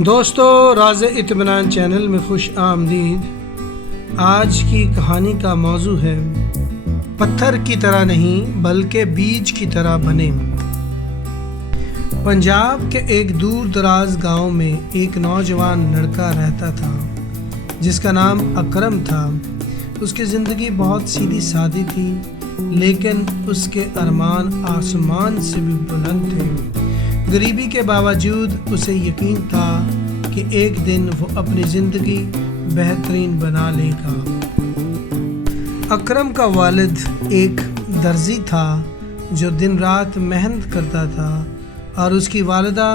دوستو، راز اطمینان چینل میں خوش آمدید۔ آج کی کہانی کا موضوع ہے پتھر کی طرح نہیں بلکہ بیج کی طرح بنے۔ پنجاب کے ایک دور دراز گاؤں میں ایک نوجوان لڑکا رہتا تھا جس کا نام اکرم تھا۔ اس کی زندگی بہت سیدھی سادی تھی، لیکن اس کے ارمان آسمان سے بھی بلند تھے۔ غریبی کے باوجود اسے یقین تھا کہ ایک دن وہ اپنی زندگی بہترین بنا لے گا۔ اکرم کا والد ایک درزی تھا جو دن رات محنت کرتا تھا، اور اس کی والدہ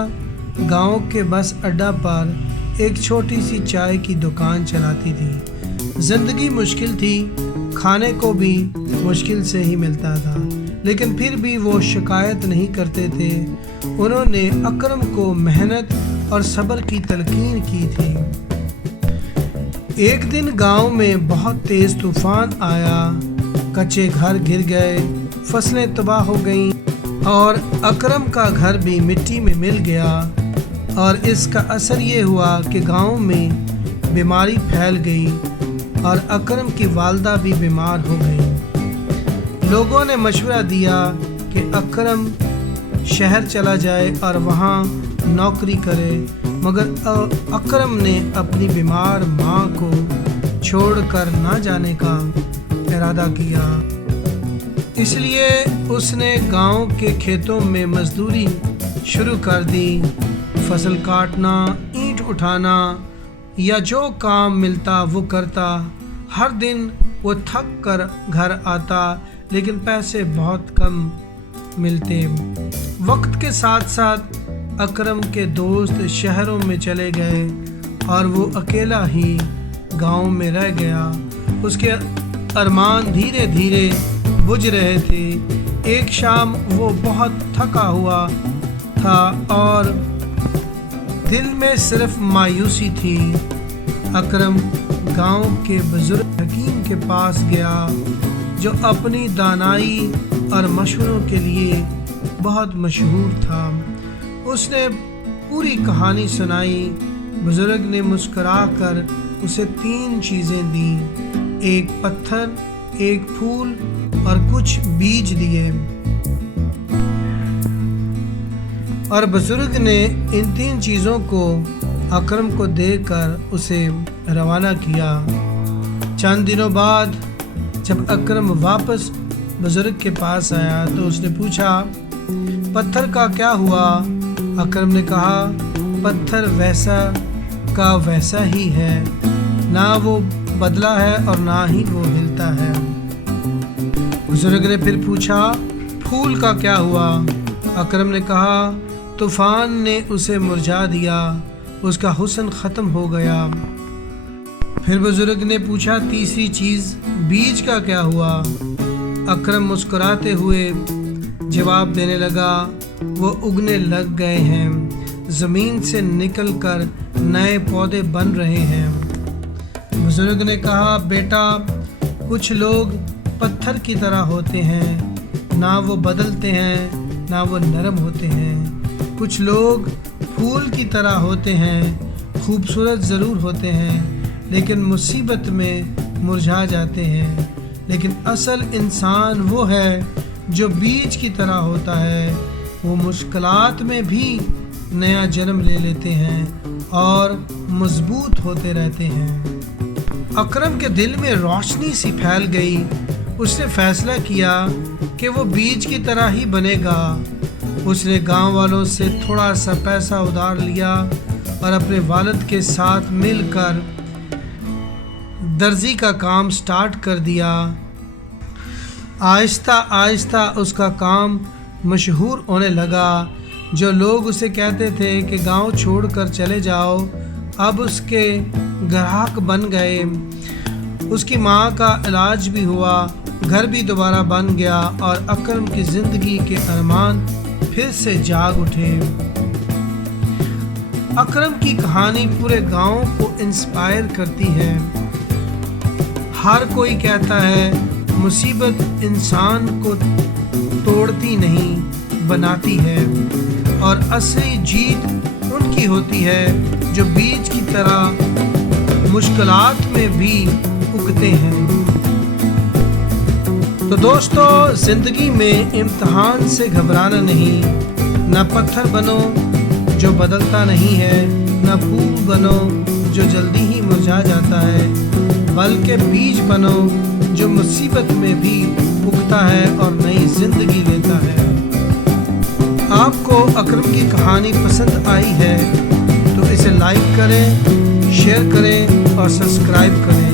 گاؤں کے بس اڈہ پر ایک چھوٹی سی چائے کی دکان چلاتی تھی۔ زندگی مشکل تھی، کھانے کو بھی مشکل سے ہی ملتا تھا، لیکن پھر بھی وہ شکایت نہیں کرتے تھے۔ انہوں نے اکرم کو محنت اور صبر کی تلقین کی تھی۔ ایک دن گاؤں میں بہت تیز طوفان آیا، کچے گھر گر گئے، فصلیں تباہ ہو گئیں اور اکرم کا گھر بھی مٹی میں مل گیا۔ اور اس کا اثر یہ ہوا کہ گاؤں میں بیماری پھیل گئی اور اکرم کی والدہ بھی بیمار ہو گئی۔ لوگوں نے مشورہ دیا کہ اکرم شہر چلا جائے اور وہاں نوکری کرے، مگر اکرم نے اپنی بیمار ماں کو چھوڑ کر نہ جانے کا ارادہ کیا۔ اس لیے اس نے گاؤں کے کھیتوں میں مزدوری شروع کر دی۔ فصل کاٹنا، اینٹ اٹھانا یا جو کام ملتا وہ کرتا۔ ہر دن وہ تھک کر گھر آتا، لیکن پیسے بہت کم ملتے۔ وقت کے ساتھ ساتھ اکرم کے دوست شہروں میں چلے گئے اور وہ اکیلا ہی گاؤں میں رہ گیا۔ اس کے ارمان دھیرے دھیرے بجھ رہے تھے۔ ایک شام وہ بہت تھکا ہوا تھا اور دل میں صرف مایوسی تھی۔ اکرم گاؤں کے بزرگ حکیم کے پاس گیا جو اپنی دانائی اور مشوروں کے لیے بہت مشہور تھا۔ اس نے پوری کہانی سنائی۔ بزرگ نے مسکرا کر اسے 3 چیزیں دیں، ایک پتھر، ایک پھول اور کچھ بیج دیے۔ اور بزرگ نے ان 3 چیزوں کو اکرم کو دے کر اسے روانہ کیا۔ چند دنوں بعد جب اکرم واپس بزرگ کے پاس آیا تو اس نے پوچھا، پتھر کا کیا ہوا؟ اکرم نے کہا، پتھر ویسا کا ویسا ہی ہے، نہ وہ بدلا ہے اور نہ ہی وہ ہلتا ہے۔ بزرگ نے پھر پوچھا، پھول کا کیا ہوا؟ اکرم نے کہا، طوفان نے اسے مرجھا دیا، اس کا حسن ختم ہو گیا۔ پھر بزرگ نے پوچھا، تیسری چیز بیج کا کیا ہوا؟ اکرم مسکراتے ہوئے جواب دینے لگا، وہ اگنے لگ گئے ہیں، زمین سے نکل کر نئے پودے بن رہے ہیں۔ بزرگ نے کہا، بیٹا، کچھ لوگ پتھر کی طرح ہوتے ہیں، نہ وہ بدلتے ہیں نہ وہ نرم ہوتے ہیں۔ کچھ لوگ پھول کی طرح ہوتے ہیں، خوبصورت ضرور ہوتے ہیں لیکن مصیبت میں مرجھا جاتے ہیں۔ لیکن اصل انسان وہ ہے جو بیج کی طرح ہوتا ہے، وہ مشکلات میں بھی نیا جنم لے لیتے ہیں اور مضبوط ہوتے رہتے ہیں۔ اکرم کے دل میں روشنی سی پھیل گئی۔ اس نے فیصلہ کیا کہ وہ بیج کی طرح ہی بنے گا۔ اس نے گاؤں والوں سے تھوڑا سا پیسہ ادھار لیا اور اپنے والد کے ساتھ مل کر درزی کا کام سٹارٹ کر دیا۔ آہستہ آہستہ اس کا کام مشہور ہونے لگا۔ جو لوگ اسے کہتے تھے کہ گاؤں چھوڑ کر چلے جاؤ، اب اس کے گراہک بن گئے۔ اس کی ماں کا علاج بھی ہوا، گھر بھی دوبارہ بن گیا اور اکرم کی زندگی کے ارمان پھر سے جاگ اٹھے۔ اکرم کی کہانی پورے گاؤں کو انسپائر کرتی ہے۔ ہر کوئی کہتا ہے مصیبت انسان کو توڑتی نہیں بناتی ہے، اور اصلی جیت ان کی ہوتی ہے جو بیج کی طرح مشکلات میں بھی اگتے ہیں۔ تو دوستو، زندگی میں امتحان سے گھبرانا نہیں، نہ پتھر بنو جو بدلتا نہیں ہے، نہ پھول بنو جو جلدی ہی مرجھا جاتا ہے، بلکہ بیج بنو جو مصیبت میں بھی اگتا ہے اور نئی زندگی لیتا ہے۔ آپ کو اکرم کی کہانی پسند آئی ہے تو اسے لائک کریں، شیئر کریں اور سبسکرائب کریں۔